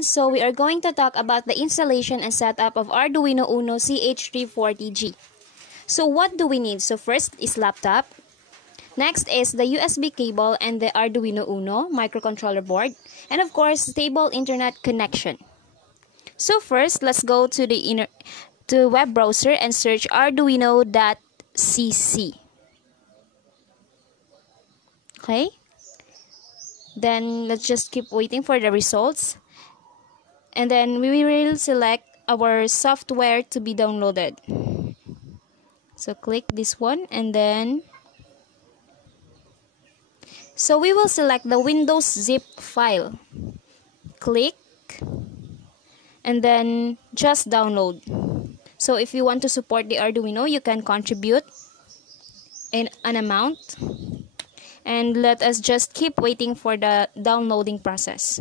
So we are going to talk about the installation and setup of Arduino Uno CH340G. So what do we need? So first is laptop. Next is the USB cable and the Arduino Uno microcontroller board. And of course, stable internet connection. So first, let's go to the web browser and search arduino.cc. Okay? Then let's just keep waiting for the results. And then we will select our software to be downloaded. So click this one and then we will select the Windows zip file. Click and then just download. So if you want to support the Arduino, you can contribute in an amount. And let us just keep waiting for the downloading process.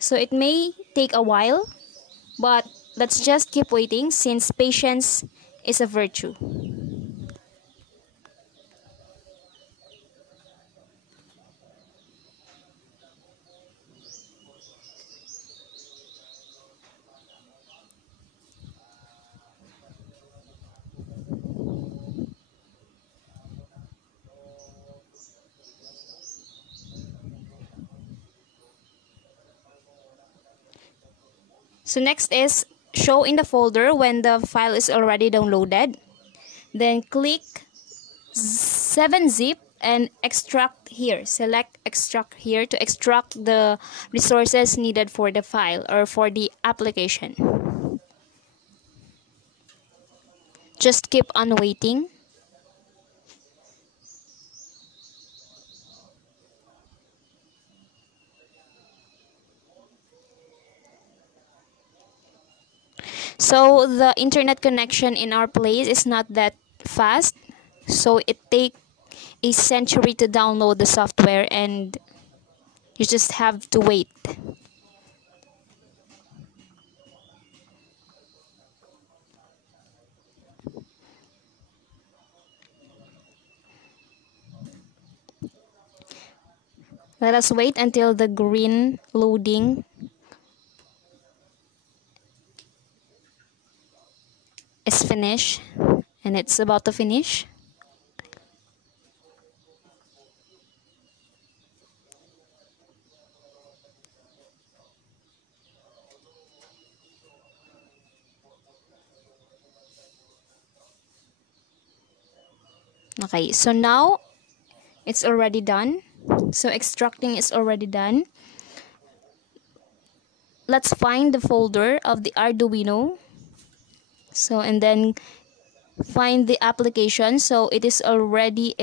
So it may take a while, but let's just keep waiting since patience is a virtue. So next is show in the folder when the file is already downloaded. Then click 7-zip and extract here. Select extract here to extract the resources needed for the file or for the application. Just keep on waiting. So the internet connection in our place is not that fast. So it takes a century to download the software and you just have to wait. Let us wait until the green loading is finished, and it's about to finish. Okay, so now it's already done. So extracting is already done. Let's find the folder of the Arduino. So and then find the application. So it is already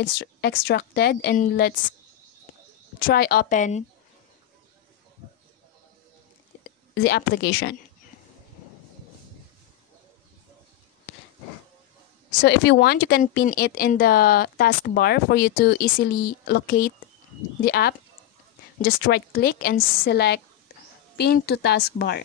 extracted, and let's try open the application. So if you want, you can pin it in the taskbar for you to easily locate the app. Just right click and select pin to taskbar.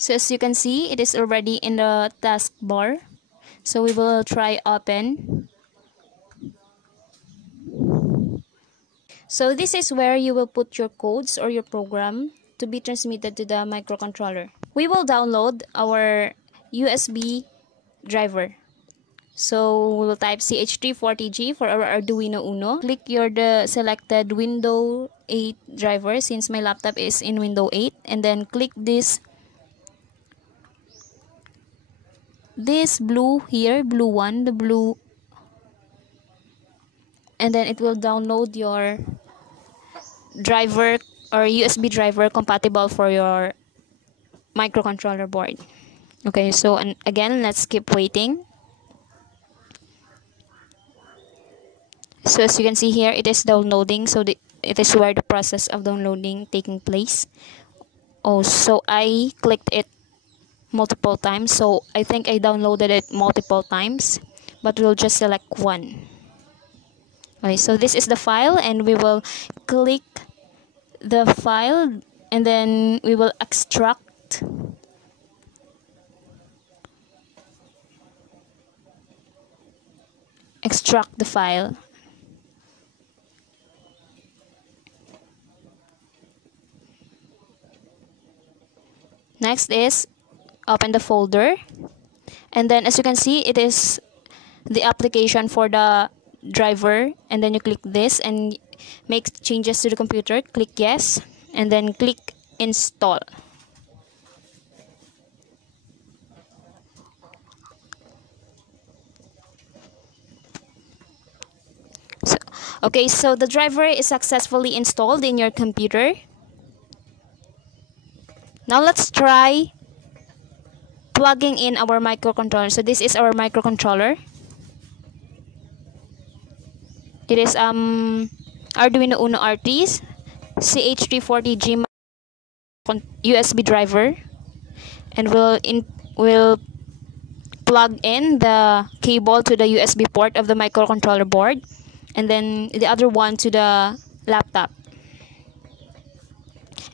So as you can see, it is already in the taskbar. So we will try open. So this is where you will put your codes or your program to be transmitted to the microcontroller. We will download our USB driver. So we will type CH340G for our Arduino Uno. Click the selected Windows 8 driver since my laptop is in Windows 8, and then click this blue here, blue one, the blue, and then it will download your driver or USB driver compatible for your microcontroller board. Okay, so and again, let's keep waiting. So as you can see here, it is downloading. So it is where the process of downloading taking place. Oh, so I clicked it multiple times. So I think I downloaded it multiple times, but we'll just select one. Okay, so this is the file, and we will click the file, and then we will extract. extract the file. Next is open the folder, and then as you can see, it is the application for the driver, and then you click this and make changes to the computer. Click yes, and then click install. So, okay, so the driver is successfully installed in your computer. Now let's try plugging in our microcontroller. So this is our microcontroller. It is Arduino Uno RT's CH340G USB driver, and will plug in the cable to the USB port of the microcontroller board, and then the other one to the laptop.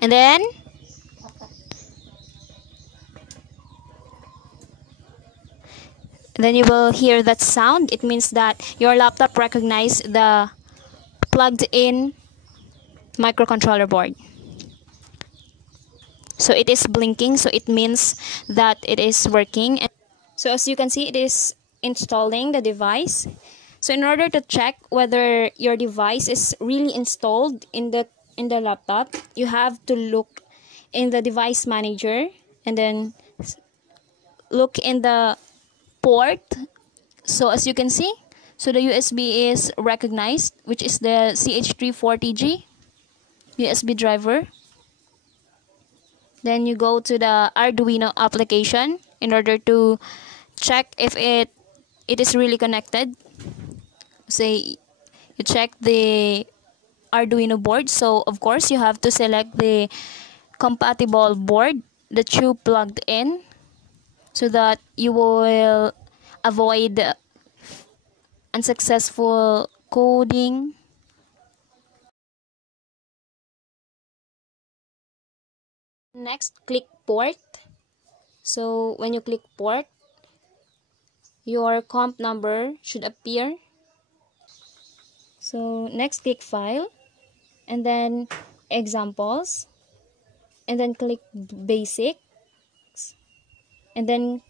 And then you will hear that sound. It means that your laptop recognized the plugged in microcontroller board. So it is blinking, so it means that it is working. So as you can see, it is installing the device. So in order to check whether your device is really installed in the laptop, you have to look in the device manager, and then look in the port. So as you can see, so the USB is recognized, which is the CH340G USB driver. Then you go to the Arduino application in order to check if it is really connected. Say you check the Arduino board, so of course you have to select the compatible board that you plugged in, so that you will avoid unsuccessful coding. Next, click port. So when you click port, your comp number should appear. So next, click file, and then examples, and then click basic, and then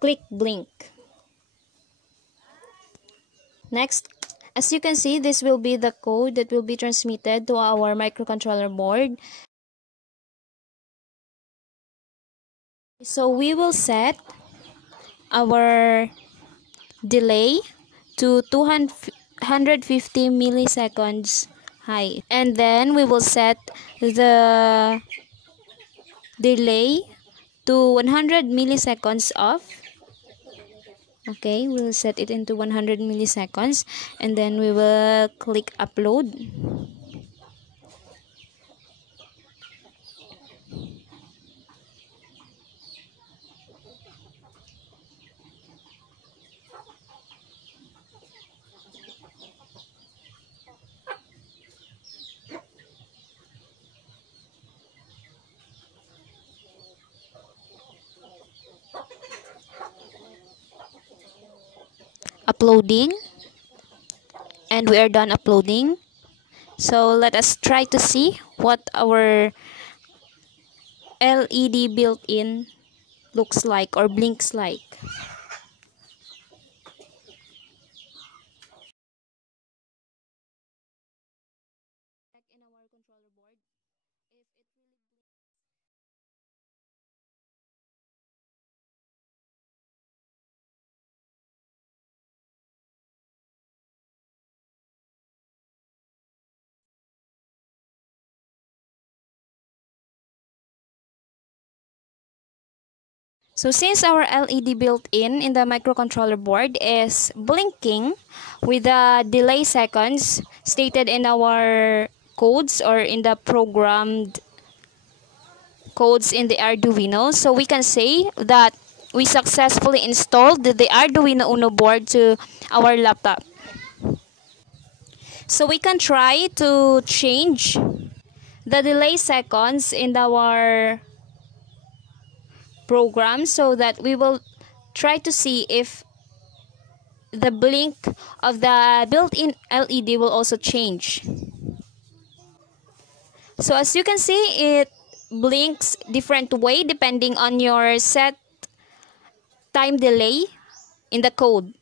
click blink. Next, as you can see, this will be the code that will be transmitted to our microcontroller board. So we will set our delay to 250 milliseconds high, and then we will set the delay to 100 milliseconds off. Okay, we'll set it into 100 milliseconds, and then we will click upload. Uploading, and we are done uploading. So let us try to see what our LED built-in looks like or blinks like. So since our LED built-in the microcontroller board is blinking with the delay seconds stated in our codes or in the programmed codes in the Arduino, so we can say that we successfully installed the Arduino Uno board to our laptop. So we can try to change the delay seconds in our program, so that we will try to see if the blink of the built-in LED will also change. So as you can see, it blinks different way depending on your set time delay in the code.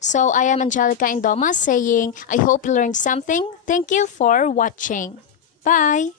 So I am Angelica Endoma saying, I hope you learned something. Thank you for watching. Bye!